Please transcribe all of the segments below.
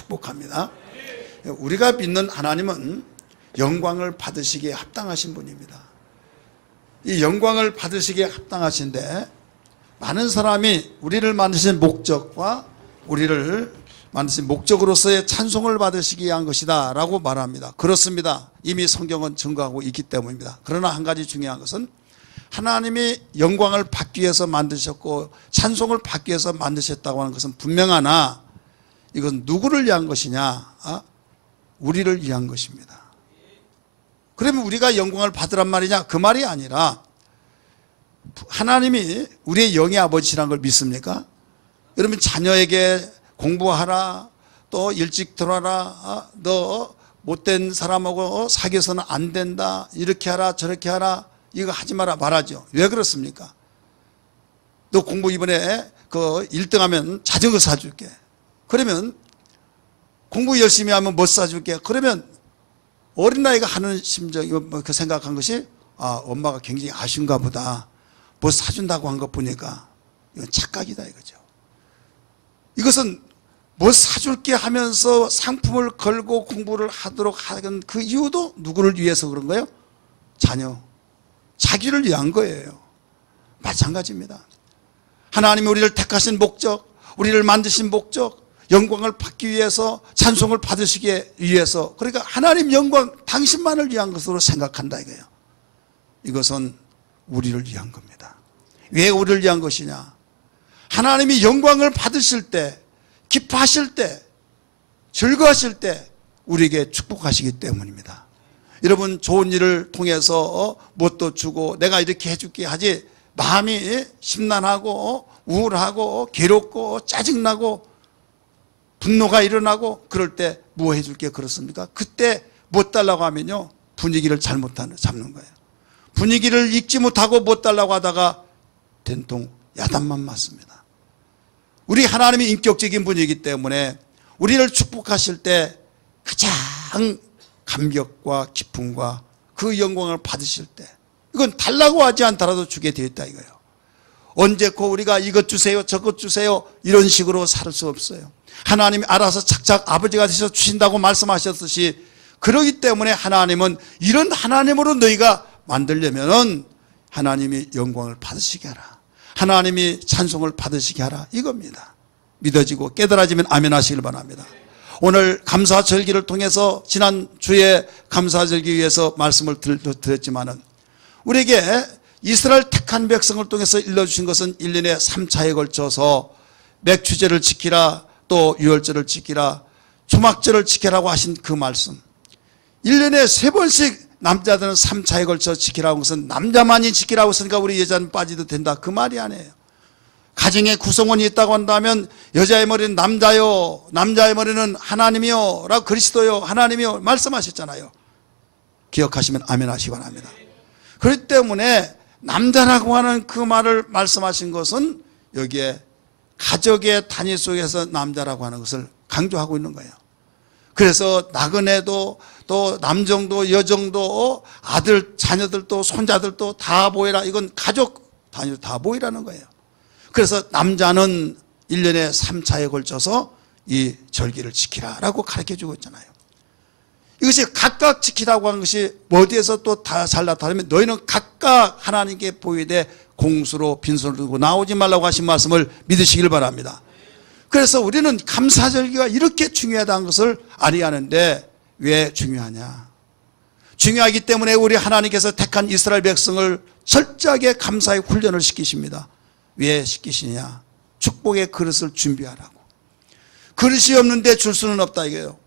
축복합니다. 우리가 믿는 하나님은 영광을 받으시기에 합당하신 분입니다. 이 영광을 받으시기에 합당하신데 많은 사람이 우리를 만드신 목적과 우리를 만드신 목적으로서의 찬송을 받으시기 위한 것이다 라고 말합니다. 그렇습니다. 이미 성경은 증거하고 있기 때문입니다. 그러나 한 가지 중요한 것은 하나님이 영광을 받기 위해서 만드셨고 찬송을 받기 위해서 만드셨다고 하는 것은 분명하나 이건 누구를 위한 것이냐? 우리를 위한 것입니다. 그러면 우리가 영광을 받으란 말이냐? 그 말이 아니라 하나님이 우리의 영의 아버지라는 걸 믿습니까? 여러분 자녀에게 공부하라, 또 일찍 들어와라, 너 못된 사람하고 사귀어서는 안 된다, 이렇게 하라 저렇게 하라, 이거 하지 마라 말하죠. 왜 그렇습니까? 너 공부 이번에 그 1등하면 자전거 사줄게. 그러면 공부 열심히 하면 뭐 사줄게. 그러면 어린아이가 하는 심정, 그 생각한 것이 엄마가 굉장히 아쉬운가 보다. 뭐 사준다고 한 것 보니까 이건 착각이다 이거죠. 이것은 뭐 사줄게 하면서 상품을 걸고 공부를 하도록 하는 그 이유도 누구를 위해서 그런 거예요? 자녀, 자기를 위한 거예요. 마찬가지입니다. 하나님이 우리를 택하신 목적, 우리를 만드신 목적, 영광을 받기 위해서, 찬송을 받으시기 위해서, 그러니까 하나님 영광 당신만을 위한 것으로 생각한다 이거예요. 이것은 우리를 위한 겁니다. 왜 우리를 위한 것이냐? 하나님이 영광을 받으실 때, 기뻐하실 때, 즐거워하실 때 우리에게 축복하시기 때문입니다. 여러분 좋은 일을 통해서 뭣도 주고 내가 이렇게 해줄게 하지 마음이 심란하고 우울하고 괴롭고 짜증나고 분노가 일어나고 그럴 때 뭐 해줄게 그렇습니까? 그때 못 달라고 하면요 분위기를 잘못 잡는 거예요. 분위기를 읽지 못하고 못 달라고 하다가 된통 야단만 맞습니다. 우리 하나님이 인격적인 분이기 때문에 우리를 축복하실 때 가장 감격과 기쁨과 그 영광을 받으실 때 이건 달라고 하지 않더라도 주게 되어 있다 이거예요. 언제고 우리가 이것 주세요 저것 주세요 이런 식으로 살 수 없어요. 하나님이 알아서 착착 아버지가 되셔서 주신다고 말씀하셨듯이 그러기 때문에 하나님은 이런 하나님으로 너희가 만들려면 하나님이 영광을 받으시게 하라, 하나님이 찬송을 받으시게 하라 이겁니다. 믿어지고 깨달아지면 아멘 하시길 바랍니다. 오늘 감사절기를 통해서 지난주에 감사절기 위해서 말씀을 드렸지만은 우리에게 이스라엘 택한 백성을 통해서 일러주신 것은 1년에 3차에 걸쳐서 맥추제를 지키라, 또 유월절을 지키라, 초막절을 지키라고 하신 그 말씀, 1년에 3번씩 남자들은 3차에 걸쳐 지키라고 한 것은 남자만이 지키라고 했으니까 우리 여자는 빠지도 된다 그 말이 아니에요. 가정에 구성원이 있다고 한다면 여자의 머리는 남자요, 남자의 머리는 하나님이요 라고 그리스도요 하나님이요 말씀하셨잖아요. 기억하시면 아멘 하시기 바랍니다. 그렇기 때문에 남자라고 하는 그 말을 말씀하신 것은 여기에 가족의 단위 속에서 남자라고 하는 것을 강조하고 있는 거예요. 그래서 나그네도 또 남정도 여정도 아들 자녀들도 손자들도 다 보이라, 이건 가족 단위로 다 보이라는 거예요. 그래서 남자는 1년에 3차에 걸쳐서 이 절기를 지키라라고 가르쳐주고 있잖아요. 이것이 각각 지키라고 하는 것이 어디에서 또 다 잘 나타나면 너희는 각각 하나님께 보이되 공수로 빈손을 들고 나오지 말라고 하신 말씀을 믿으시길 바랍니다. 그래서 우리는 감사절기가 이렇게 중요하다는 것을 아니하는데 왜 중요하냐? 중요하기 때문에 우리 하나님께서 택한 이스라엘 백성을 철저하게 감사의 훈련을 시키십니다. 왜 시키시냐? 축복의 그릇을 준비하라고. 그릇이 없는데 줄 수는 없다 이거예요.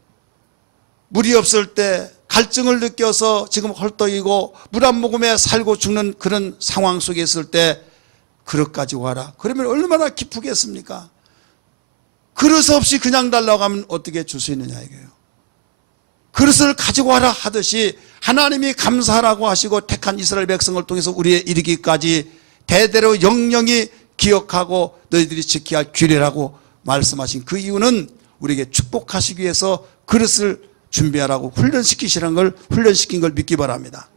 물이 없을 때 갈증을 느껴서 지금 헐떡이고 물 한 모금에 살고 죽는 그런 상황 속에 있을 때 그릇 가지고 와라. 그러면 얼마나 기쁘겠습니까? 그릇 없이 그냥 달라고 하면 어떻게 줄 수 있느냐 이거예요. 그릇을 가지고 와라 하듯이 하나님이 감사하라고 하시고 택한 이스라엘 백성을 통해서 우리에 이르기까지 대대로 영영이 기억하고 너희들이 지켜야 할 규례라고 말씀하신 그 이유는 우리에게 축복하시기 위해서 그릇을 준비하라고 훈련시키시는 걸, 훈련시킨 걸 믿기 바랍니다.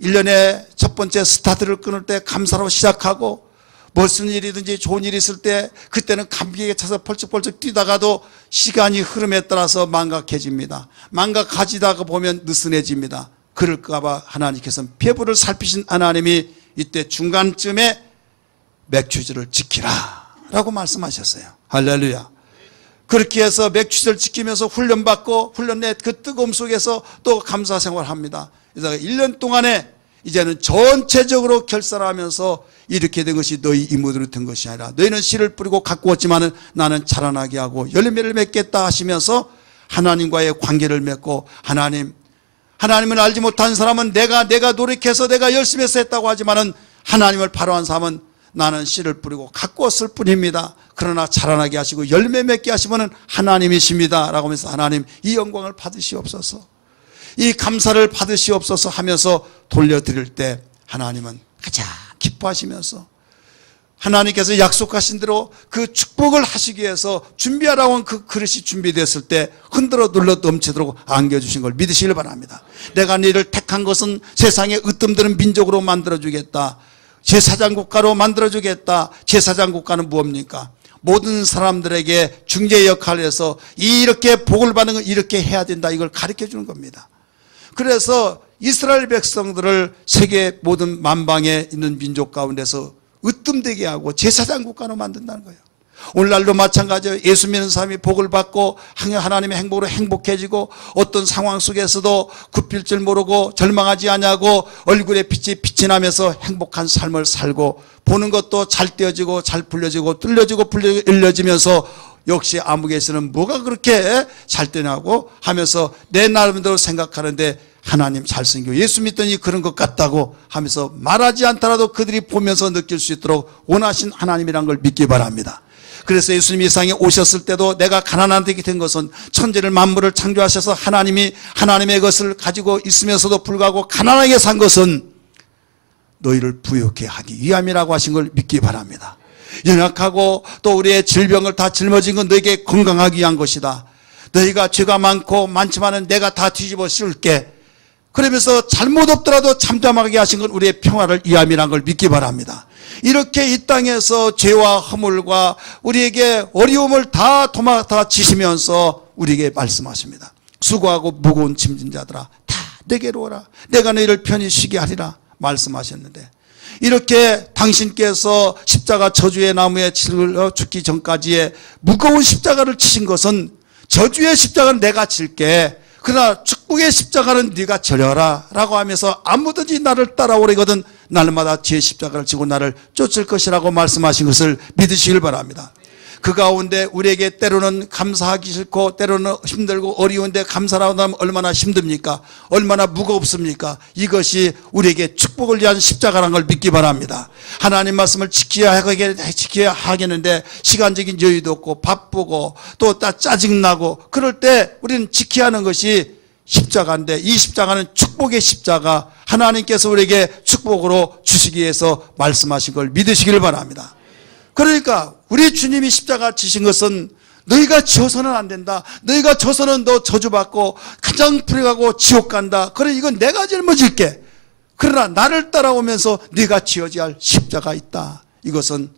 1년에 첫 번째 스타트를 끊을 때 감사로 시작하고 무슨 일이든지 좋은 일이 있을 때 그때는 감격에 차서 펄쩍펄쩍 뛰다가도 시간이 흐름에 따라서 망각해집니다. 망각하지다가 보면 느슨해집니다. 그럴까봐 하나님께서는 배부를 살피신 하나님이 이때 중간쯤에 맥추절을 지키라 라고 말씀하셨어요. 할렐루야. 그렇게 해서 맥추절을 지키면서 훈련받고 훈련 내 그 뜨거움 속에서 또 감사 생활합니다. 그래서 1년 동안에 이제는 전체적으로 결산하면서 이렇게 된 것이 너희 이모들이 된 것이 아니라 너희는 씨를 뿌리고 가꾸었지만은 나는 자라나게 하고 열매를 맺겠다 하시면서 하나님과의 관계를 맺고 하나님을 알지 못한 사람은 내가 노력해서 내가 열심히 해서 했다고 하지만은 하나님을 바라한 사람은 나는 씨를 뿌리고 가꾸었을 뿐입니다. 그러나 자라나게 하시고 열매 맺게 하시면은 하나님이십니다 라고 하면서 하나님 이 영광을 받으시옵소서, 이 감사를 받으시옵소서 하면서 돌려드릴 때 하나님은 가장 기뻐하시면서 하나님께서 약속하신 대로 그 축복을 하시기 위해서 준비하라고 한 그 그릇이 준비됐을 때 흔들어 눌러 넘치도록 안겨주신 걸 믿으시길 바랍니다. 내가 너희를 택한 것은 세상의 으뜸드는 민족으로 만들어주겠다, 제사장 국가로 만들어주겠다. 제사장 국가는 무엇입니까? 모든 사람들에게 중재 역할을 해서 이렇게 복을 받는 건 이렇게 해야 된다, 이걸 가르쳐 주는 겁니다. 그래서 이스라엘 백성들을 세계 모든 만방에 있는 민족 가운데서 으뜸되게 하고 제사장 국가로 만든다는 거예요. 오늘날도 마찬가지예요. 예수 믿는 사람이 복을 받고 하나님의 행복으로 행복해지고 어떤 상황 속에서도 굽힐 줄 모르고 절망하지 않냐고 얼굴에 빛이 나면서 행복한 삶을 살고 보는 것도 잘 떼어지고 잘 풀려지고 뚫려지고 일려지면서 역시 아무개에서는 뭐가 그렇게 잘 되냐고 하면서 내 나름대로 생각하는데 하나님 잘생겨 예수 믿더니 그런 것 같다고 하면서 말하지 않더라도 그들이 보면서 느낄 수 있도록 원하신 하나님이란 걸 믿기 바랍니다. 그래서 예수님이 이 세상에 오셨을 때도 내가 가난하게 된 것은 천지를 만물을 창조하셔서 하나님이 하나님의 것을 가지고 있으면서도 불구하고 가난하게 산 것은 너희를 부유하게 하기 위함이라고 하신 걸 믿기 바랍니다. 연약하고 또 우리의 질병을 다 짊어진 건 너에게 건강하기 위한 것이다. 너희가 죄가 많지만은 내가 다 뒤집어 씌울게. 그러면서 잘못 없더라도 잠잠하게 하신 건 우리의 평화를 위함이란 걸 믿기 바랍니다. 이렇게 이 땅에서 죄와 허물과 우리에게 어려움을 다 지시면서 우리에게 말씀하십니다. 수고하고 무거운 짐진 자들아 다 내게로 오라. 내가 너희를 편히 쉬게 하리라 말씀하셨는데, 이렇게 당신께서 십자가 저주의 나무에 질러 죽기 전까지의 무거운 십자가를 치신 것은 저주의 십자가는 내가 질게, 그러나 축복의 십자가는 네가 져려라 라고 하면서 아무든지 나를 따라오려거든 날마다 제 십자가를 지고 나를 쫓을 것이라고 말씀하신 것을 믿으시길 바랍니다. 그 가운데 우리에게 때로는 감사하기 싫고 때로는 힘들고 어려운데 감사라고 하면 얼마나 힘듭니까? 얼마나 무겁습니까? 이것이 우리에게 축복을 위한 십자가라는 걸 믿기 바랍니다. 하나님 말씀을 지켜야 하겠는데 시간적인 여유도 없고 바쁘고 또 짜증나고 그럴 때 우리는 지켜야 하는 것이 십자가인데, 이 십자가는 축복의 십자가, 하나님께서 우리에게 축복으로 주시기 위해서 말씀하신 걸 믿으시길 바랍니다. 그러니까 우리 주님이 십자가 지신 것은 너희가 지어서는 안 된다, 너희가 져서는 너 저주받고 가장 불행하고 지옥 간다, 그래 이건 내가 짊어질게, 그러나 나를 따라오면서 네가 지어져야 할 십자가 있다. 이것은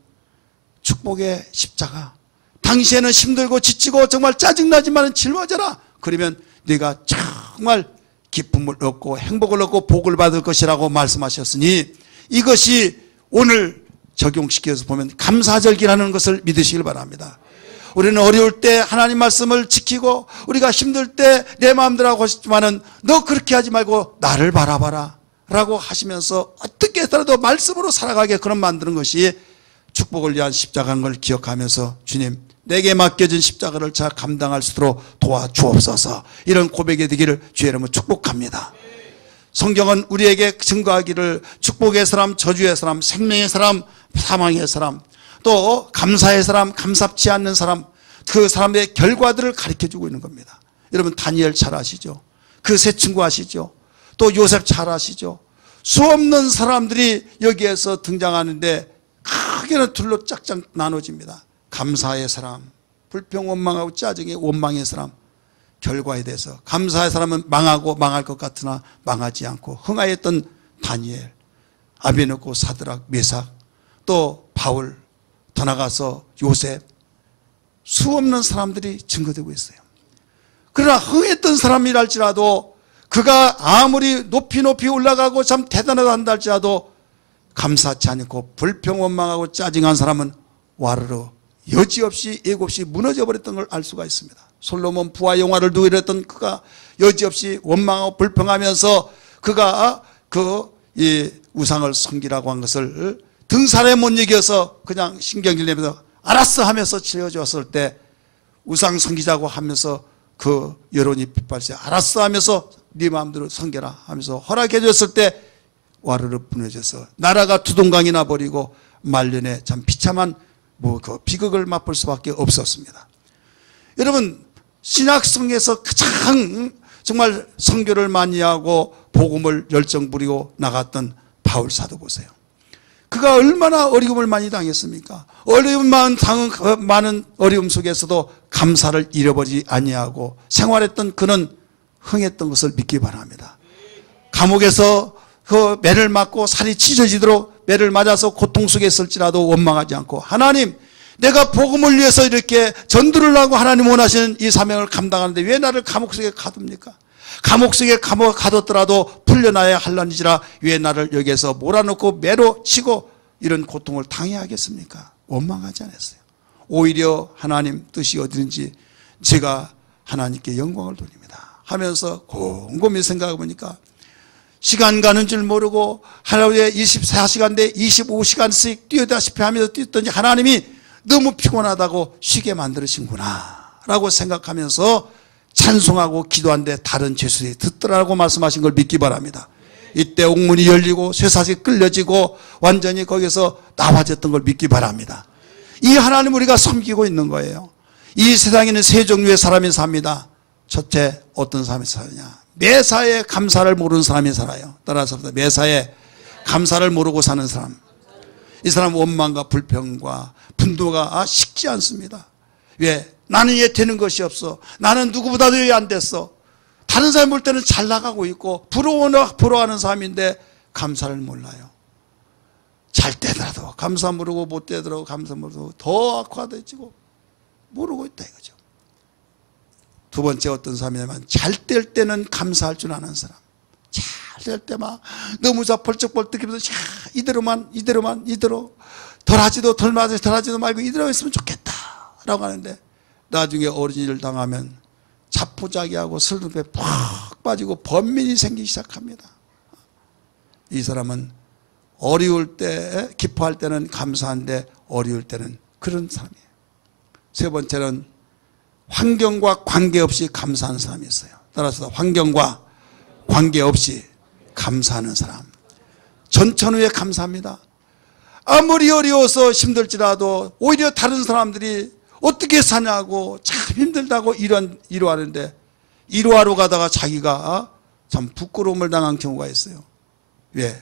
축복의 십자가. 당시에는 힘들고 지치고 정말 짜증나지만 짊어져라. 그러면 네가 정말 기쁨을 얻고 행복을 얻고 복을 받을 것이라고 말씀하셨으니 이것이 오늘 적용시켜서 보면 감사절기라는 것을 믿으시길 바랍니다. 우리는 어려울 때 하나님 말씀을 지키고 우리가 힘들 때 내 마음대로 하고 싶지만은 너 그렇게 하지 말고 나를 바라봐라 라고 하시면서 어떻게 해서라도 말씀으로 살아가게 그런 만드는 것이 축복을 위한 십자가인 걸 기억하면서 주님 내게 맡겨진 십자가를 잘 감당할 수 있도록 도와주옵소서, 이런 고백이 되기를 주의 이름으로 축복합니다. 성경은 우리에게 증거하기를 축복의 사람, 저주의 사람, 생명의 사람, 사망의 사람, 또 감사의 사람, 감사치 않는 사람, 그 사람의 결과들을 가르쳐주고 있는 겁니다. 여러분 다니엘 잘 아시죠? 그 세 친구 아시죠? 또 요셉 잘 아시죠? 수없는 사람들이 여기에서 등장하는데 크게는 둘로 짝짝 나눠집니다. 감사의 사람, 불평 원망하고 짜증의 원망의 사람, 결과에 대해서 감사의 사람은 망하고 망할 것 같으나 망하지 않고 흥하였던 다니엘, 아베느고, 사드락, 메삭, 또 바울, 더 나가서 요셉, 수없는 사람들이 증거되고 있어요. 그러나 흥했던 사람이랄지라도 그가 아무리 높이 높이 올라가고 참 대단하다 한다 할지라도 감사치 않고 불평 원망하고 짜증한 사람은 와르르 여지없이 예고없이 무너져 버렸던 걸 알 수가 있습니다. 솔로몬 부하 영화를 누리랬던 그가 여지없이 원망하고 불평하면서 그가 이 우상을 섬기라고 한 것을 등살에 못 이겨서 그냥 신경질 내면서 알았어 하면서 지어줬을 때 우상 섬기자고 하면서 그 여론이 빗발세 알았어 하면서 네 마음대로 섬겨라 하면서 허락해 줬을 때 와르르 무너져서 나라가 두동강이 나버리고 말년에 참 비참한 그 비극을 맛볼 수밖에 없었습니다. 여러분 신약성에서 가장 정말 선교를 많이 하고 복음을 열정 부리고 나갔던 바울 사도 보세요. 그가 얼마나 어려움을 많이 당했습니까? 많은 어려움 속에서도 감사를 잃어버리지 아니하고 생활했던 그는 흥했던 것을 믿기 바랍니다. 감옥에서 그 매를 맞고 살이 찢어지도록 매를 맞아서 고통 속에 있을지라도 원망하지 않고 하나님 내가 복음을 위해서 이렇게 전도를 하고 하나님 원하시는 이 사명을 감당하는데 왜 나를 감옥 속에 가둡니까? 감옥 속에 가뒀더라도 풀려나야 할란지라 왜 나를 여기에서 몰아넣고 매로 치고 이런 고통을 당해야 하겠습니까? 원망하지 않았어요. 오히려 하나님 뜻이 어디든지 제가 하나님께 영광을 돌립니다 하면서 곰곰이 생각해 보니까 시간 가는 줄 모르고 하루에 24시간 대 25시간씩 뛰어다시피 하면서 뛰었더니 하나님이 너무 피곤하다고 쉬게 만들으신구나 라고 생각하면서 찬송하고 기도하는데 다른 죄수들이 듣더라고 말씀하신 걸 믿기 바랍니다. 이때 옥문이 열리고 쇠사슬이 끌려지고 완전히 거기서 나와졌던 걸 믿기 바랍니다. 이 하나님 우리가 섬기고 있는 거예요. 이 세상에는 세 종류의 사람이 삽니다. 첫째 어떤 사람이 사느냐, 매사에 감사를 모르는 사람이 살아요. 따라서 매사에 감사를 모르고 사는 사람, 이 사람은 원망과 불평과 분노가 식지 않습니다. 왜? 나는 왜 되는 것이 없어? 나는 누구보다도 왜 안 됐어? 다른 사람 볼 때는 잘 나가고 있고 부러워하는 사람인데 감사를 몰라요. 잘 때더라도 감사 모르고 못 되더라도 감사 모르고 더 악화되지고 모르고 있다 이거죠. 두 번째 어떤 사람이냐면 잘 될 때는 감사할 줄 아는 사람. 잘 될 때 막 너무 벌쩍벌쩍하면서 이대로 덜하지도 덜하지도 말고 이대로 했으면 좋겠다 라고 하는데 나중에 어린이를 당하면 자포자기하고 슬픔에 팍 빠지고 번민이 생기기 시작합니다. 이 사람은 어려울 때 기뻐할 때는 감사한데 어려울 때는 그런 사람이에요. 세 번째는 환경과 관계없이 감사하는 사람이 있어요. 따라서 환경과 관계없이 감사하는 사람, 전천후에 감사합니다. 아무리 어려워서 힘들지라도 오히려 다른 사람들이 어떻게 사냐고 참 힘들다고 이러하는데 이러하러 가다가 자기가 참 부끄러움을 당한 경우가 있어요. 왜?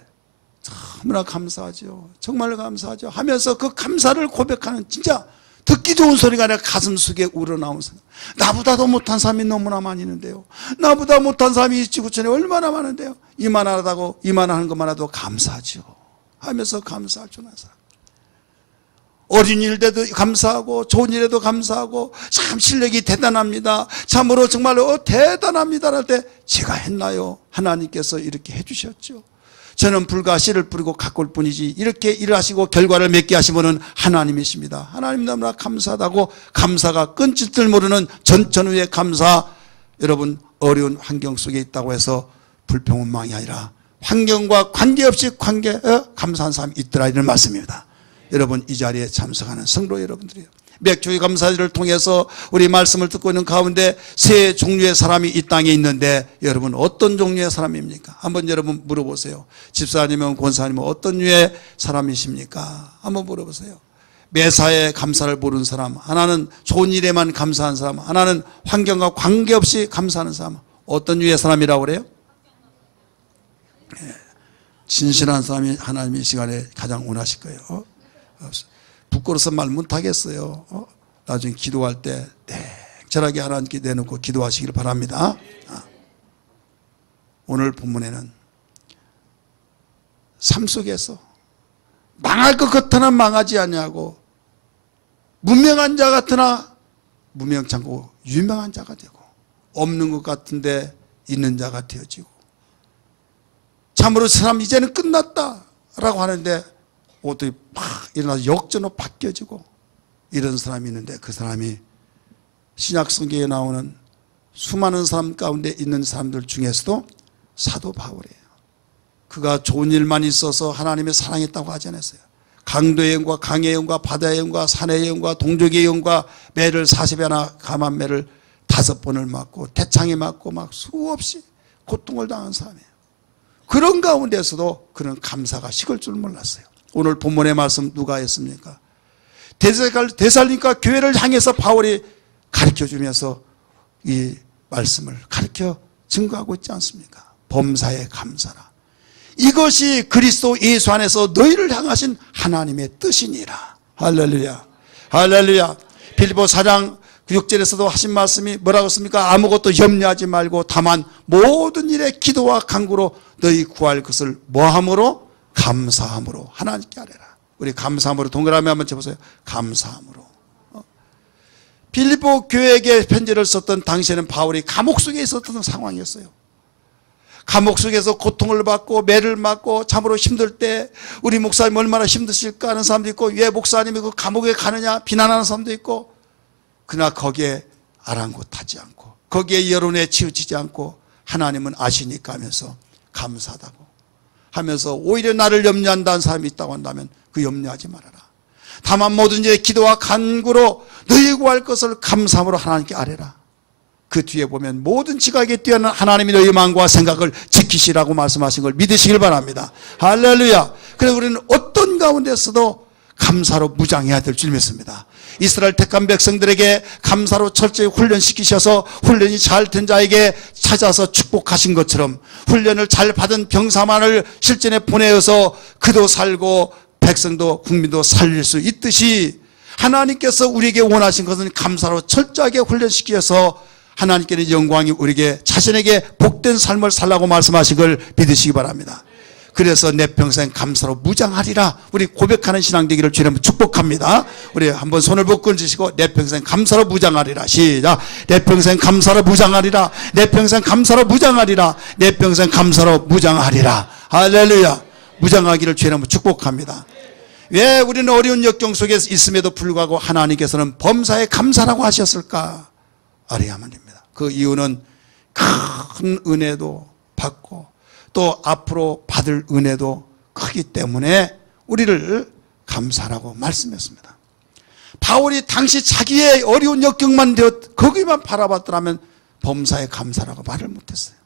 너무나 감사하죠. 정말 감사하죠 하면서 그 감사를 고백하는 진짜 듣기 좋은 소리가 아니라 가슴 속에 우러나오는 소리. 나보다도 못한 사람이 너무나 많이 있는데요. 나보다 못한 사람이 이 지구촌에 얼마나 많은데요. 이만하는 것만 해도 감사하죠 하면서 감사할 줄 아는 사람. 어린 일에도 감사하고 좋은 일에도 감사하고 참 실력이 대단합니다. 참으로 정말로 대단합니다 할 때 제가 했나요? 하나님께서 이렇게 해주셨죠. 저는 불과 씨를 뿌리고 가꿀 뿐이지 이렇게 일을 하시고 결과를 맺게 하신 분은 하나님이십니다. 하나님 너무나 감사하다고 감사가 끊질 줄 모르는 전천후의 감사. 여러분 어려운 환경 속에 있다고 해서 불평원망이 아니라 환경과 관계없이 감사한 사람이 있더라 이런 말씀입니다. 여러분 이 자리에 참석하는 성도 여러분들이요, 맥주의 감사절을 통해서 우리 말씀을 듣고 있는 가운데 세 종류의 사람이 이 땅에 있는데 여러분 어떤 종류의 사람입니까? 한번 여러분 물어보세요. 집사님은 권사님은 어떤 류의 사람이십니까? 한번 물어보세요. 매사에 감사를 모르는 사람, 하나는 좋은 일에만 감사한 사람, 하나는 환경과 관계없이 감사하는 사람. 어떤 류의 사람이라고 그래요? 진실한 사람이 하나님 이 시간에 가장 원하실 거예요. 부끄러워서 말 못하겠어요. 나중에 기도할 때 냉철하게 하나님께 내놓고 기도하시길 바랍니다. 오늘 본문에는 삶 속에서 망할 것 같으나 망하지 아니하고 무명한 자 같으나 무명치 않고 유명한 자가 되고 없는 것 같은데 있는 자가 되어지고 참으로 사람 이제는 끝났다라고 하는데 어떻게 막 일어나서 역전으로 바뀌어지고 이런 사람이 있는데 그 사람이 신약 성경에 나오는 수많은 사람 가운데 있는 사람들 중에서도 사도 바울이에요. 그가 좋은 일만 있어서 하나님의 사랑했다고 하지 않았어요. 강도의 영과 강의 영과 바다의 영과 산의 영과 동족의 영과 매를 40회나 감한 매를 5번을 맞고 태창에 맞고 막 수없이 고통을 당한 사람이에요. 그런 가운데서도 그는 감사가 식을 줄 몰랐어요. 오늘 본문의 말씀 누가 했습니까? 데살로니가 교회를 향해서 바울이 가르쳐주면서 이 말씀을 가르쳐 증거하고 있지 않습니까? 범사에 감사라. 이것이 그리스도 예수 안에서 너희를 향하신 하나님의 뜻이니라. 할렐루야. 할렐루야. 빌립보 4장 6절에서도 하신 말씀이 뭐라고 했습니까? 아무것도 염려하지 말고 다만 모든 일에 기도와 간구로 너희 구할 것을 뭐함으로? 감사함으로 하나님께 아뢰라. 우리 감사함으로 동그라미 한번 쳐보세요. 감사함으로. 빌립보 교회에게 편지를 썼던 당시에는 바울이 감옥 속에 있었던 상황이었어요. 감옥 속에서 고통을 받고 매를 맞고 참으로 힘들 때 우리 목사님 얼마나 힘드실까 하는 사람도 있고 왜 목사님이 그 감옥에 가느냐 비난하는 사람도 있고 그러나 거기에 아랑곳하지 않고 거기에 여론에 치우치지 않고 하나님은 아시니까 하면서 감사하다고 하면서 오히려 나를 염려한다는 사람이 있다고 한다면 그 염려하지 말아라. 다만 모든 일에 기도와 간구로 너희 구할 것을 감사함으로 하나님께 아뢰라. 그 뒤에 보면 모든 지각에 뛰어난 하나님이 너희 마음과 생각을 지키시라고 말씀하신 걸 믿으시길 바랍니다. 할렐루야. 그래서 우리는 어떤 가운데서도 감사로 무장해야 될 줄 믿습니다. 이스라엘 택한 백성들에게 감사로 철저히 훈련시키셔서 훈련이 잘 된 자에게 찾아서 축복하신 것처럼 훈련을 잘 받은 병사만을 실전에 보내어서 그도 살고 백성도 국민도 살릴 수 있듯이 하나님께서 우리에게 원하신 것은 감사로 철저하게 훈련시켜서 하나님께는 영광이 우리에게 자신에게 복된 삶을 살라고 말씀하신 걸 믿으시기 바랍니다. 그래서 내 평생 감사로 무장하리라. 우리 고백하는 신앙 되기를 주님 축복합니다. 우리 한번 손을 붙고 주시고 내 평생 감사로 무장하리라. 시작. 내 평생 감사로 무장하리라. 내 평생 감사로 무장하리라. 내 평생 감사로 무장하리라. 할렐루야. 무장하기를 주님 축복합니다. 왜 우리는 어려운 역경 속에 있음에도 불구하고 하나님께서는 범사에 감사라고 하셨을까? 알아야만 됩니다. 그 이유는 큰 은혜도 받고 또 앞으로 받을 은혜도 크기 때문에 우리를 감사라고 말씀했습니다. 바울이 당시 자기의 어려운 역경만 되었 거기만 바라봤더라면 범사에 감사라고 말을 못했어요.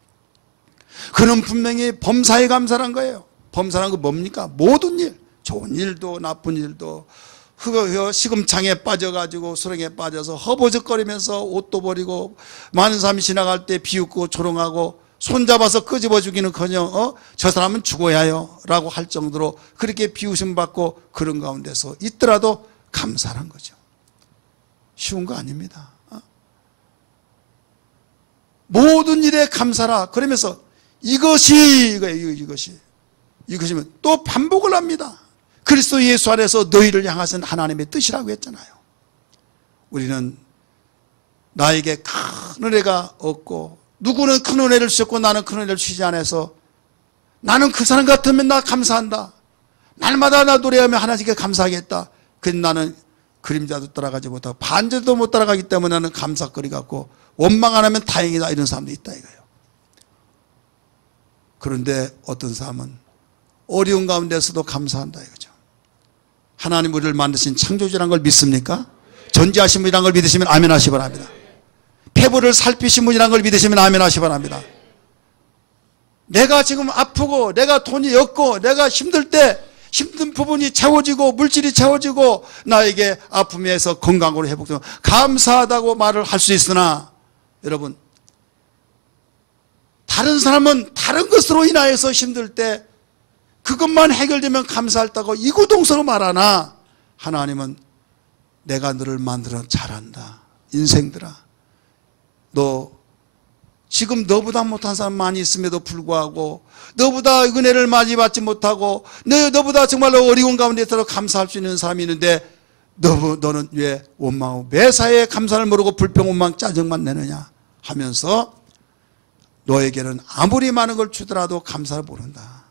그는 분명히 범사에 감사란 거예요. 범사란 거 뭡니까? 모든 일, 좋은 일도 나쁜 일도 시금창에 빠져가지고 수렁에 빠져서 허버적거리면서 옷도 버리고 많은 사람이 지나갈 때 비웃고 조롱하고 손잡아서 끄집어 주기는커녕 저 사람은 죽어야 해요 라고 할 정도로 그렇게 비웃음 받고 그런 가운데서 있더라도 감사한 거죠. 쉬운 거 아닙니다. 모든 일에 감사라 그러면서 이것이면 또 반복을 합니다. 그리스도 예수 안에서 너희를 향하신 하나님의 뜻이라고 했잖아요. 우리는 나에게 큰 은혜가 없고 누구는 큰 은혜를 주셨고 나는 큰 은혜를 주시지 않아서 나는 그 사람 같으면 나 감사한다. 날마다 나 노래하며 하나님께 감사하겠다. 근데 나는 그림자도 따라가지 못하고 반절도 못 따라가기 때문에 나는 감사거리 같고 원망 안 하면 다행이다 이런 사람도 있다 이거예요. 그런데 어떤 사람은 어려운 가운데서도 감사한다 이거죠. 하나님 우리를 만드신 창조주라는 걸 믿습니까? 존재하신 분이라는 걸 믿으시면 아멘 하시 바랍니다. 폐부를 살피신 분이라는 걸 믿으시면 아멘 하시 바랍니다. 내가 지금 아프고 내가 돈이 없고 내가 힘들 때 힘든 부분이 채워지고 물질이 채워지고 나에게 아픔에서 건강으로 회복되고 감사하다고 말을 할 수 있으나 여러분 다른 사람은 다른 것으로 인하여서 힘들 때 그것만 해결되면 감사했다고 이구동성으로 말하나 하나님은 내가 너를 만들어 잘한다. 인생들아 너 지금 너보다 못한 사람 많이 있음에도 불구하고, 너보다 은혜를 많이 받지 못하고, 너보다 정말로 어려운 가운데서도 감사할 수 있는 사람이 있는데 너는 왜 원망하고 매사에 감사를 모르고 불평 원망 짜증만 내느냐 하면서 너에게는 아무리 많은 걸 주더라도 감사를 모른다.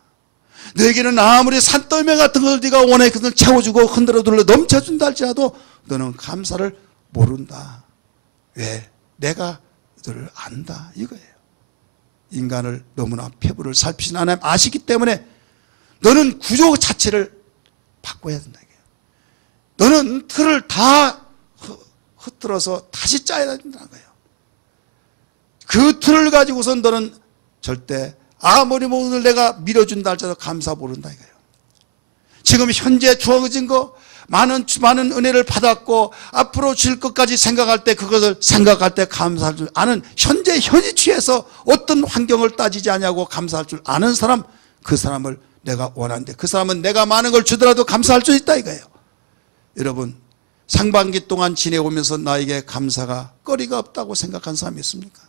너에게는 아무리 산더미 같은 걸 네가 원해 그것을 채워주고 흔들어 둘러 넘쳐준다 할지라도 너는 감사를 모른다. 왜? 내가 너를 안다 이거예요. 인간을 너무나 폐부를 살피신 하나님 아시기 때문에 너는 구조 자체를 바꿔야 된다. 너는 틀을 다 흩어서 다시 짜야 된다는 거예요. 그 틀을 가지고선 너는 절대 아무리 모든 내가 밀어준다 할지라도 감사 모른다 이거예요. 지금 현재 주어진 거 많은 은혜를 받았고 앞으로 줄 것까지 생각할 때 그것을 생각할 때 감사할 줄 아는 현재 현위치에서 어떤 환경을 따지지 않냐고 감사할 줄 아는 사람, 그 사람을 내가 원하는데 그 사람은 내가 많은 걸 주더라도 감사할 수 있다 이거예요. 여러분, 상반기 동안 지내오면서 나에게 감사가 거리가 없다고 생각한 사람이 있습니까?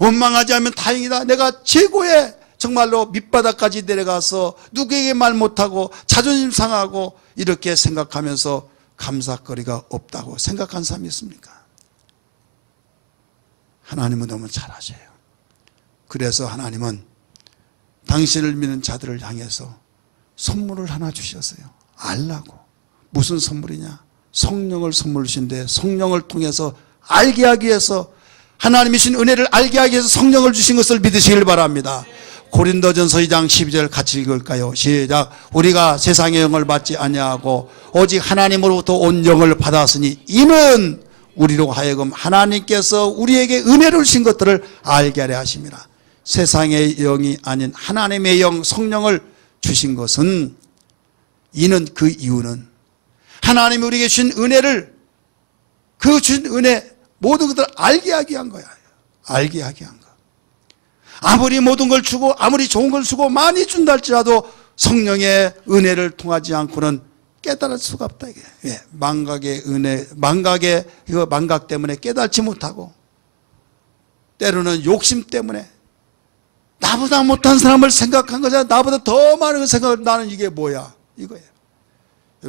원망하지 않으면 다행이다. 내가 최고의 정말로 밑바닥까지 내려가서 누구에게 말 못하고 자존심 상하고 이렇게 생각하면서 감사거리가 없다고 생각한 사람이 있습니까? 하나님은 너무 잘 아셔요. 그래서 하나님은 당신을 믿는 자들을 향해서 선물을 하나 주셨어요. 알라고. 무슨 선물이냐? 성령을 선물 주신데 성령을 통해서 알게 하기 위해서 하나님이 주신 은혜를 알게 하기 위해서 성령을 주신 것을 믿으시길 바랍니다. 고린도전서 2장 12절 같이 읽을까요? 시작. 우리가 세상의 영을 받지 아니하고 오직 하나님으로부터 온 영을 받았으니 이는 우리로 하여금 하나님께서 우리에게 은혜를 주신 것들을 알게 하려 하심이라. 세상의 영이 아닌 하나님의 영 성령을 주신 것은 이는 그 이유는 하나님이 우리에게 주신 은혜를 그 주신 은혜 모든 것들을 알게 하기 위한 거야. 알게 하기 위한 거. 아무리 모든 걸 주고 아무리 좋은 걸 주고 많이 준다 할지라도 성령의 은혜를 통하지 않고는 깨달을 수가 없다 이게. 예, 망각의 은혜, 망각의 이거 망각 때문에 깨닫지 못하고 때로는 욕심 때문에 나보다 못한 사람을 생각한 거잖아. 나보다 더 많은 생각을 나는 이게 뭐야 이거예요.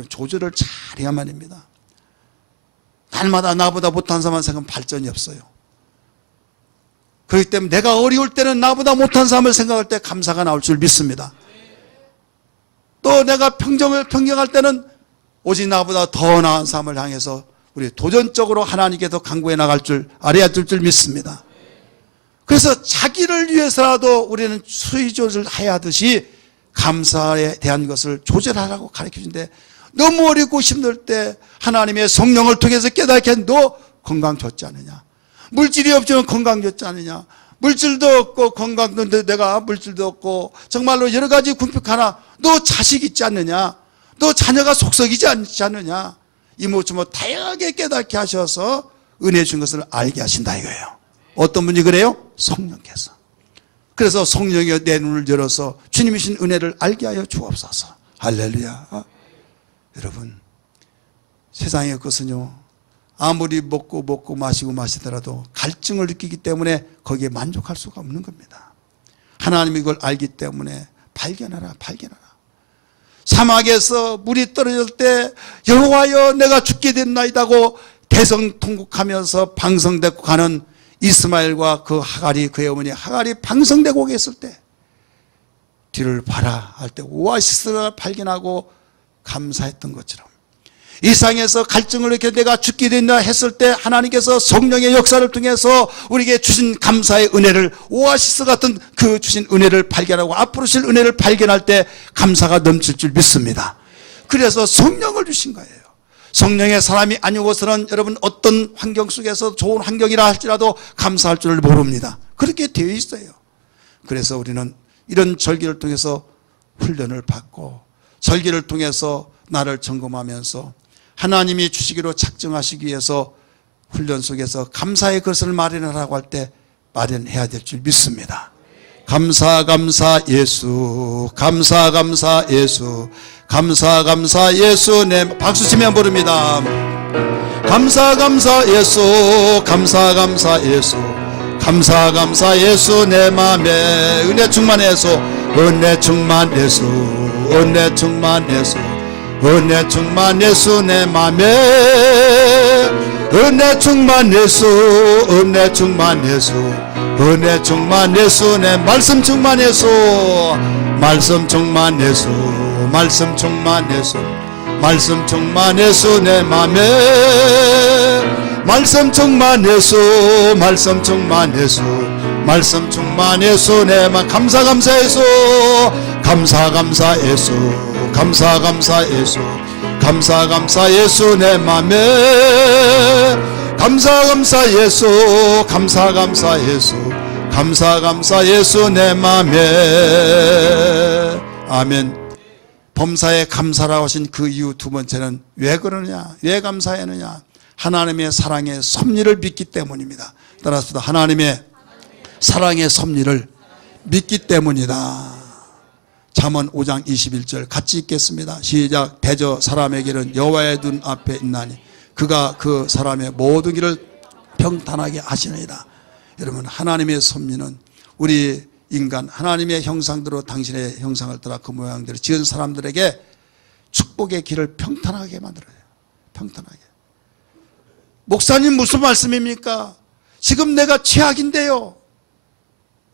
조절을 잘 해야만 합니다. 날마다 나보다 못한 사람만 생각하면 발전이 없어요. 그렇기 때문에 내가 어려울 때는 나보다 못한 사람을 생각할 때 감사가 나올 줄 믿습니다. 또 내가 평정할 때는 오직 나보다 더 나은 사람을 향해서 우리 도전적으로 하나님께서 강구해 나갈 줄 알아야 될 줄 믿습니다. 그래서 자기를 위해서라도 우리는 수위 조절해야 하듯이 감사에 대한 것을 조절하라고 가르쳐주는데 너무 어렵고 힘들 때 하나님의 성령을 통해서 깨닫게 너 건강 좋지 않느냐? 물질이 없지만 건강 좋지 않느냐? 물질도 없고 건강도 내가 물질도 없고 정말로 여러 가지 궁핍하나 너 자식 있지 않느냐? 너 자녀가 속썩이지 않지 않느냐? 이모저모 다양하게 깨닫게 하셔서 은혜 준 것을 알게 하신다 이거예요. 어떤 분이 그래요? 성령께서. 그래서 성령이 내 눈을 열어서 주님이 주신 은혜를 알게 하여 주옵소서. 할렐루야. 여러분, 세상의 것은요 아무리 먹고 마시더라도 갈증을 느끼기 때문에 거기에 만족할 수가 없는 겁니다. 하나님이 이걸 알기 때문에 발견하라. 사막에서 물이 떨어질 때 여호와여 내가 죽게 됐나이다고 대성통곡하면서 방성되고 가는 이스마엘과 그 하갈이 그의 어머니 하갈이 방성되고 계실 때 뒤를 봐라 할 때 오아시스를 발견하고 감사했던 것처럼 이 세상에서 갈증을 이렇게 내가 죽게 됐나 했을 때 하나님께서 성령의 역사를 통해서 우리에게 주신 감사의 은혜를 오아시스 같은 그 주신 은혜를 발견하고 앞으로 주실 은혜를 발견할 때 감사가 넘칠 줄 믿습니다. 그래서 성령을 주신 거예요. 성령의 사람이 아니고서는 여러분 어떤 환경 속에서 좋은 환경이라 할지라도 감사할 줄을 모릅니다. 그렇게 되어 있어요. 그래서 우리는 이런 절기를 통해서 훈련을 받고 절기를 통해서 나를 점검하면서 하나님이 주시기로 작정하시기 위해서 훈련 속에서 감사의 것을 마련하라고 할 때 마련해야 될 줄 믿습니다. 감사 예수, 감사 예수, 감사 예수. 네, 박수 치면 부릅니다. 감사 예수, 감사 예수, 감사 감사 예수 내 맘에 은혜 충만 예수 은혜 충만 예수 은혜 충만 예수 은혜 충만 예수 내 맘에 은혜 충만 예수 은혜 충만 예수 은혜 충만 예수 내 말씀 충만 예수 말씀 충만 예수 말씀 충만 예수 말씀 충만 예수 내 맘에 말씀 충만 예수 말씀 충만 예수 말씀 충만 예수 내 맘 감사 감사 예수 감사 감사 예수 감사 감사 예수 감사 감사 예수 내 맘에 감사 감사 예수 감사 감사 예수 감사 감사 예수 내 맘에 아멘. 범사에 감사라고 하신 그 이유 두 번째는 왜 그러느냐 왜 감사했느냐 하나님의 사랑의 섭리를 믿기 때문입니다. 따라서 하나님의 사랑의 섭리를 믿기 때문이다. 잠언 5장 21절 같이 읽겠습니다. 시작. 대저 사람에게는 여호와의 눈 앞에 있나니 그가 그 사람의 모든 길을 평탄하게 하시느니라. 여러분 하나님의 섭리는 우리 인간 하나님의 형상대로 당신의 형상을 따라 그 모양대로 지은 사람들에게 축복의 길을 평탄하게 만들어요. 평탄하게. 목사님 무슨 말씀입니까? 지금 내가 최악인데요.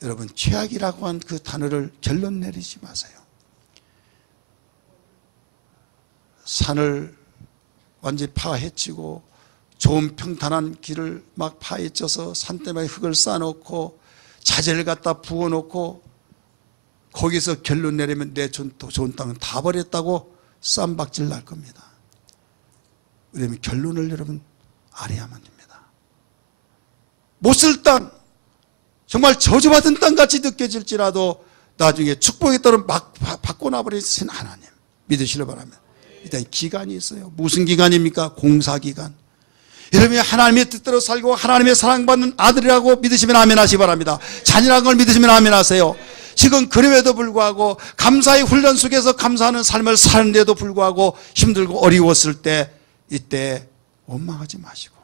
여러분 최악이라고 한 그 단어를 결론 내리지 마세요. 산을 완전히 파헤치고 좋은 평탄한 길을 막 파헤쳐서 산대에 흙을 쌓아놓고 자재를 갖다 부어놓고 거기서 결론 내리면 내 좋은 땅은 다 버렸다고 쌈박질 날 겁니다. 그러면 결론을 여러분 알아야만 됩니다. 못 쓸 땅, 정말 저주받은 땅같이 느껴질지라도 나중에 축복에 따라 막 바꿔놔버리신 하나님 믿으시길 바랍니다. 일단 기간이 있어요. 무슨 기간입니까? 공사기간. 여러분이 하나님의 뜻대로 살고 하나님의 사랑받는 아들이라고 믿으시면 아멘 하시기 바랍니다. 자녀라는 걸 믿으시면 아멘 하세요. 지금 그럼에도 불구하고 감사의 훈련 속에서 감사하는 삶을 사는데도 불구하고 힘들고 어려웠을 때 이때 원망하지 마시고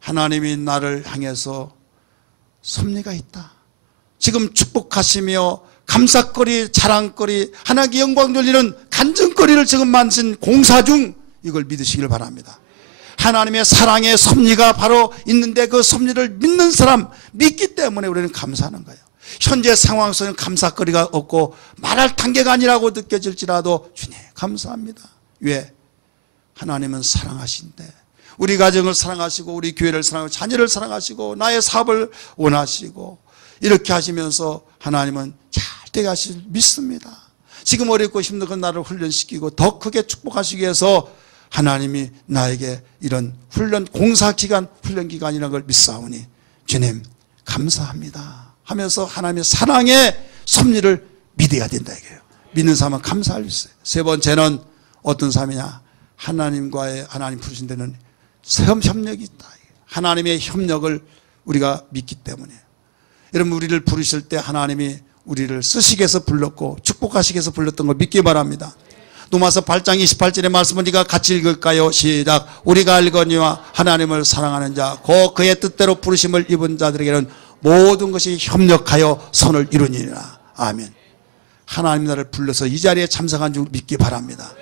하나님이 나를 향해서 섭리가 있다. 지금 축복하시며 감사거리 자랑거리 하나님께 영광 돌리는 간증거리를 지금 만드신 공사 중 이걸 믿으시길 바랍니다. 하나님의 사랑의 섭리가 바로 있는데 그 섭리를 믿는 사람 믿기 때문에 우리는 감사하는 거예요. 현재 상황 속에는 감사거리가 없고 말할 단계가 아니라고 느껴질지라도 주님 감사합니다. 왜? 하나님은 사랑하신데 우리 가정을 사랑하시고 우리 교회를 사랑하고 자녀를 사랑하시고 나의 사업을 원하시고 이렇게 하시면서 하나님은 잘 되게 하실 믿습니다. 지금 어렵고 힘든 나를 훈련시키고 더 크게 축복하시기 위해서 하나님이 나에게 이런 훈련 공사기간 훈련기간이라는 걸 믿사오니 주님 감사합니다 하면서 하나님의 사랑의 섭리를 믿어야 된다 이거예요. 믿는 사람은 감사할 수 있어요. 세 번째는 어떤 삶이냐 하나님과의 하나님 부르신 데는 협력이 있다. 하나님의 협력을 우리가 믿기 때문에 여러분 우리를 부르실 때 하나님이 우리를 쓰시기 위해서 불렀고 축복하시기 위해서 불렀던 걸 믿기 바랍니다. 로마서 8장 28절의 말씀을 우리가 같이 읽을까요? 시작. 우리가 알거니와 하나님을 사랑하는 자 곧 그의 뜻대로 부르심을 입은 자들에게는 모든 것이 협력하여 선을 이루니라. 아멘. 하나님 나를 불러서 이 자리에 참석한 줄 믿기 바랍니다.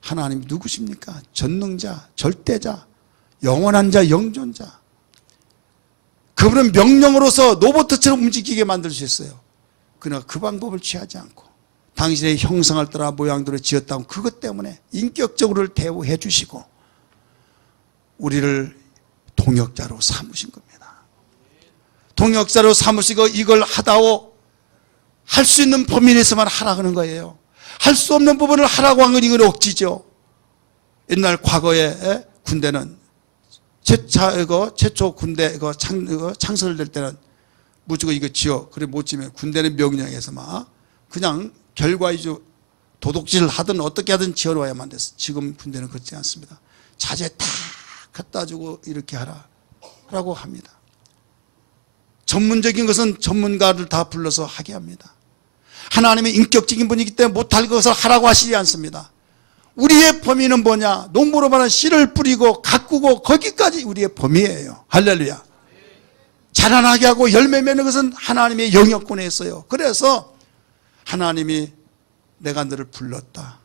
하나님 누구십니까? 전능자, 절대자, 영원한 자, 영존자. 그분은 명령으로서 로봇처럼 움직이게 만들 수 있어요. 그러나 그 방법을 취하지 않고 당신의 형상을 따라 모양대로 지었다고 그것 때문에 인격적으로 대우해 주시고 우리를 동역자로 삼으신 겁니다. 동역자로 삼으시고 이걸 하다오 할 수 있는 범위 내에서만 하라 그러는 거예요. 할 수 없는 부분을 하라고 한 건 이건 억지죠. 옛날 과거에 군대는 최초 군대 창설될 때는 무조건 이거 지어 그래 못 지면 군대는 명령해서 막 그냥 결과 위주 도둑질을 하든 어떻게 하든 지어놓아야만 됐어. 지금 군대는 그렇지 않습니다. 자재 다 갖다 주고 이렇게 하라고 합니다. 전문적인 것은 전문가를 다 불러서 하게 합니다. 하나님의 인격적인 분이기 때문에 못할 것을 하라고 하시지 않습니다. 우리의 범위는 뭐냐? 농부로 말하는 씨를 뿌리고 가꾸고 거기까지 우리의 범위예요. 할렐루야. 자라나게 하고 열매 맺는 것은 하나님의 영역권에 있어요. 그래서 하나님이 내가 너를 불렀다.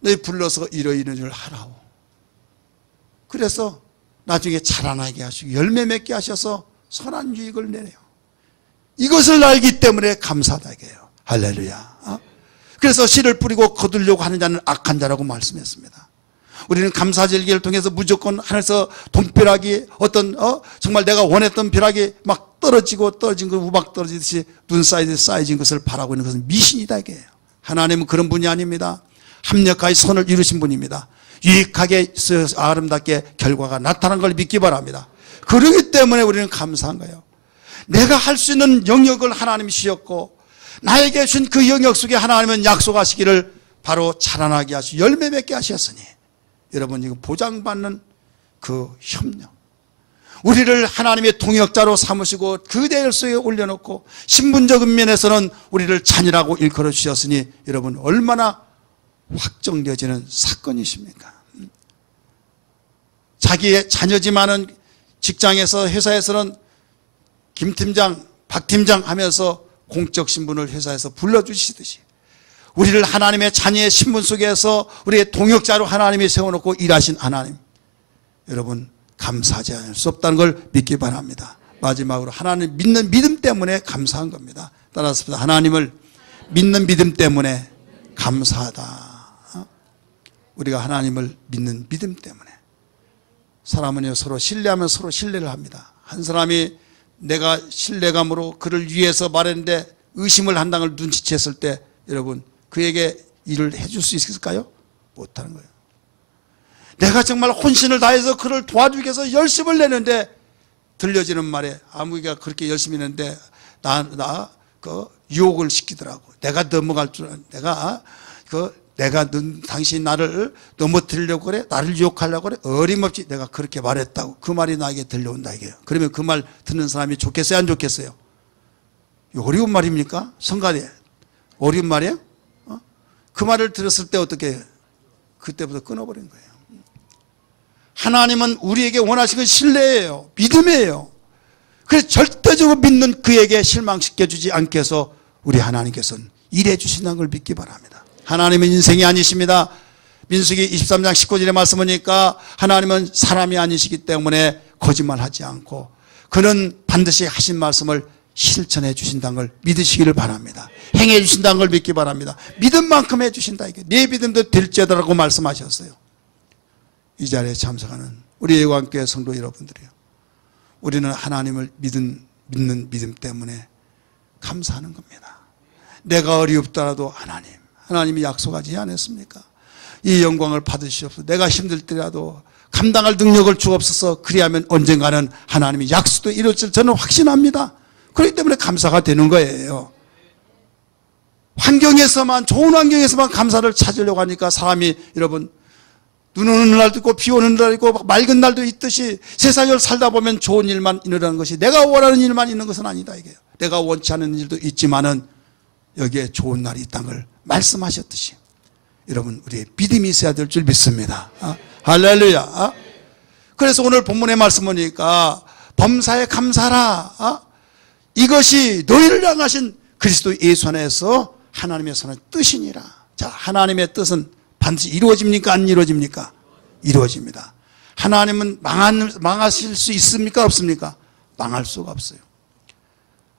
너희 불러서 이러이러한 줄 하라고. 그래서 나중에 자라나게 하시고 열매 맺게 하셔서 선한 유익을 내네요. 이것을 알기 때문에 감사하다 이게요. 할렐루야. 그래서 씨를 뿌리고 거두려고 하는 자는 악한 자라고 말씀했습니다. 우리는 감사절기를 통해서 무조건 하늘에서 돈벼락이 어떤 정말 내가 원했던 벼락이 막 떨어진 거 우박 떨어지듯이 눈 사이즈에 쌓여진 것을 바라고 있는 것은 미신이다 이게요. 하나님은 그런 분이 아닙니다. 합력하여 선을 이루신 분입니다. 유익하게 아름답게 결과가 나타난 걸 믿기 바랍니다. 그러기 때문에 우리는 감사한 거예요. 내가 할 수 있는 영역을 하나님이 주셨고 나에게 준 그 영역 속에 하나님은 약속하시기를 바로 자라나게 하시고 열매 맺게 하셨으니 여러분 이거 보장받는 그 협력, 우리를 하나님의 동역자로 삼으시고 그 대열 속에 올려놓고 신분적인 면에서는 우리를 자녀라고 일컬어 주셨으니 여러분 얼마나 확정되어지는 사건이십니까? 자기의 자녀지만은 직장에서 회사에서는 김 팀장, 박 팀장 하면서 공적 신분을 회사에서 불러주시듯이 우리를 하나님의 자녀의 신분 속에서 우리의 동역자로 하나님이 세워놓고 일하신 하나님, 여러분 감사하지 않을 수 없다는 걸 믿기 바랍니다. 마지막으로 하나님 믿는 믿음 때문에 감사한 겁니다. 따라서 하나님을 믿는 믿음 때문에 감사하다. 우리가 하나님을 믿는 믿음 때문에. 사람은 서로 신뢰하면 서로 신뢰를 합니다. 한 사람이 내가 신뢰감으로 그를 위해서 말했는데 의심을 한다는 걸 눈치챘을 때 여러분 그에게 일을 해줄 수 있을까요? 못하는 거예요. 내가 정말 혼신을 다해서 그를 도와주기 위해서 열심을 내는데 들려지는 말에 아무개가 그렇게 열심히 했는데 그 유혹을 시키더라고. 내가 넘어갈 줄 내가 당신 나를 넘어뜨리려고 그래? 나를 유혹하려고 그래? 어림없이 내가 그렇게 말했다고. 그 말이 나에게 들려온다 이게요. 그러면 그 말 듣는 사람이 좋겠어요? 안 좋겠어요? 어려운 말입니까? 성가대 어려운 말이에요? 그 말을 들었을 때 어떻게 해요? 그때부터 끊어버린 거예요. 하나님은 우리에게 원하시는 건 신뢰예요. 믿음이에요. 그래서 절대적으로 믿는 그에게 실망시켜주지 않게 해서 우리 하나님께서는 일해 주신다는 걸 믿기 바랍니다. 하나님은 인생이 아니십니다. 민수기 23장 19절의 말씀 보니까 하나님은 사람이 아니시기 때문에 거짓말하지 않고 그는 반드시 하신 말씀을 실천해 주신다는 걸 믿으시기를 바랍니다. 행해 주신다는 걸 믿기 바랍니다. 믿음만큼 해 주신다. 이게 네 믿음도 될지어다라고 말씀하셨어요. 이 자리에 참석하는 우리 예관교회 성도 여러분들이요, 우리는 하나님을 믿는 믿음 때문에 감사하는 겁니다. 내가 어렵더라도 하나님이 약속하지 않았습니까? 이 영광을 받으시옵소서. 내가 힘들더라도 감당할 능력을 주옵소서. 그리하면 언젠가는 하나님이 약속도 이루어질 저는 확신합니다. 그렇기 때문에 감사가 되는 거예요. 환경에서만, 좋은 환경에서만 감사를 찾으려고 하니까 사람이 여러분 눈 오는 날도 있고 비 오는 날도 있고 맑은 날도 있듯이 세상을 살다 보면 좋은 일만 일어나는 것이 내가 원하는 일만 있는 것은 아니다 이게요. 내가 원치 않은 일도 있지만은 여기에 좋은 날이 있다는 걸 말씀하셨듯이 여러분 우리의 믿음이 있어야 될 줄 믿습니다. 할렐루야. 그래서 오늘 본문의 말씀 보니까 범사에 감사하라. 이것이 너희를 향하신 그리스도 예수 안에서 하나님의 선한 뜻이니라. 자, 하나님의 뜻은 반드시 이루어집니까? 안 이루어집니까? 이루어집니다. 하나님은 망하실 수 있습니까? 없습니까? 망할 수가 없어요.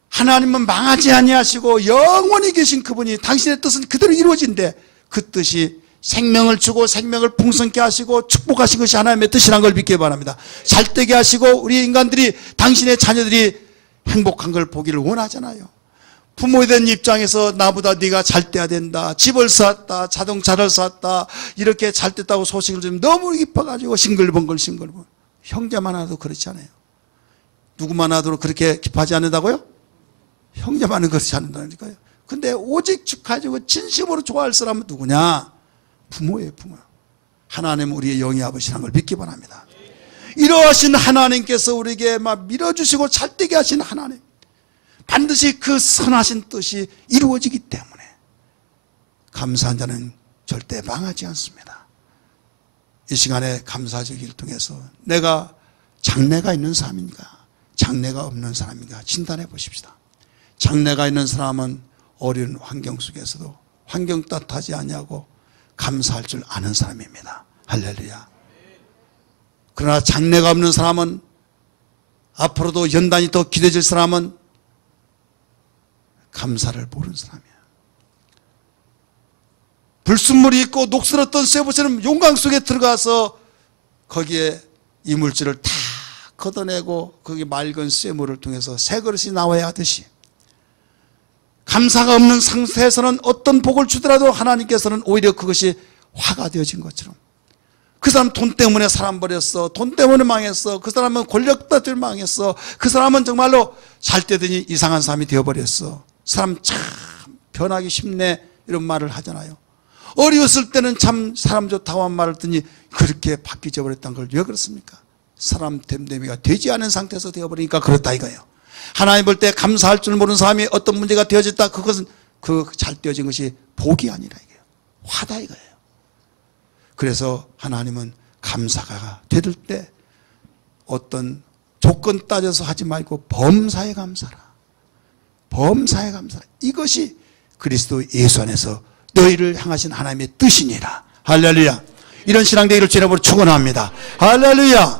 하나님은 망하지 아니하시고 영원히 계신 그분이 당신의 뜻은 그대로 이루어진대. 그 뜻이 생명을 주고 생명을 풍성케 하시고 축복하신 것이 하나님의 뜻이라는 걸 믿기 바랍니다. 잘되게 하시고 우리 인간들이 당신의 자녀들이 행복한 걸 보기를 원하잖아요. 부모에 대한 입장에서 나보다 네가 잘 돼야 된다. 집을 샀다. 자동차를 샀다. 이렇게 잘 됐다고 소식을 들으면 너무 기뻐가지고 싱글벙글. 형제만 하도 그렇지 않아요. 누구만 하도 그렇게 기뻐하지 않는다고요? 형제만은 그렇지 않는다니까요. 근데 오직 가지고 진심으로 좋아할 사람은 누구냐? 부모예요, 부모. 하나님은 우리의 영의 아버지라는 걸 믿기 바랍니다. 이러하신 하나님께서 우리에게 막 밀어주시고 잘되게 하신 하나님, 반드시 그 선하신 뜻이 이루어지기 때문에 감사한 자는 절대 망하지 않습니다. 이 시간에 감사절기를 통해서 내가 장래가 있는 삶인가, 장래가 없는 사람인가 진단해 보십시다. 장래가 있는 사람은 어려운 환경 속에서도 환경 탓하지 아니하고 감사할 줄 아는 사람입니다. 할렐루야. 그러나 장래가 없는 사람은, 앞으로도 연단이 더 기대질 사람은 감사를 모르는 사람이야. 불순물이 있고 녹슬었던 쇠붙이는 용광 속에 들어가서 거기에 이물질을 다 걷어내고 거기 맑은 쇠물을 통해서 새 그릇이 나와야 하듯이, 감사가 없는 상태에서는 어떤 복을 주더라도 하나님께서는 오히려 그것이 화가 되어진 것처럼, 그 사람 돈 때문에 사람 버렸어, 돈 때문에 망했어, 그 사람은 권력 때문에 망했어, 그 사람은 정말로 잘 되더니 이상한 사람이 되어버렸어, 사람 참 변하기 쉽네, 이런 말을 하잖아요. 어려웠을 때는 참 사람 좋다고 한 말을 듣니 그렇게 바뀌어 버렸다는 걸 왜 그렇습니까? 사람 됨됨이가 되지 않은 상태에서 되어버리니까 그렇다 이거예요. 하나님 볼 때 감사할 줄 모르는 사람이 어떤 문제가 되어졌다, 그것은 그 잘 되어진 것이 복이 아니라 이거예요. 화다 이거예요. 그래서 하나님은 감사가 되들 때 어떤 조건 따져서 하지 말고 범사에 감사라, 범사에 감사라. 이것이 그리스도 예수 안에서 너희를 향하신 하나님의 뜻이니라. 할렐루야. 이런 신앙 되기를 주님으로 축원합니다. 할렐루야.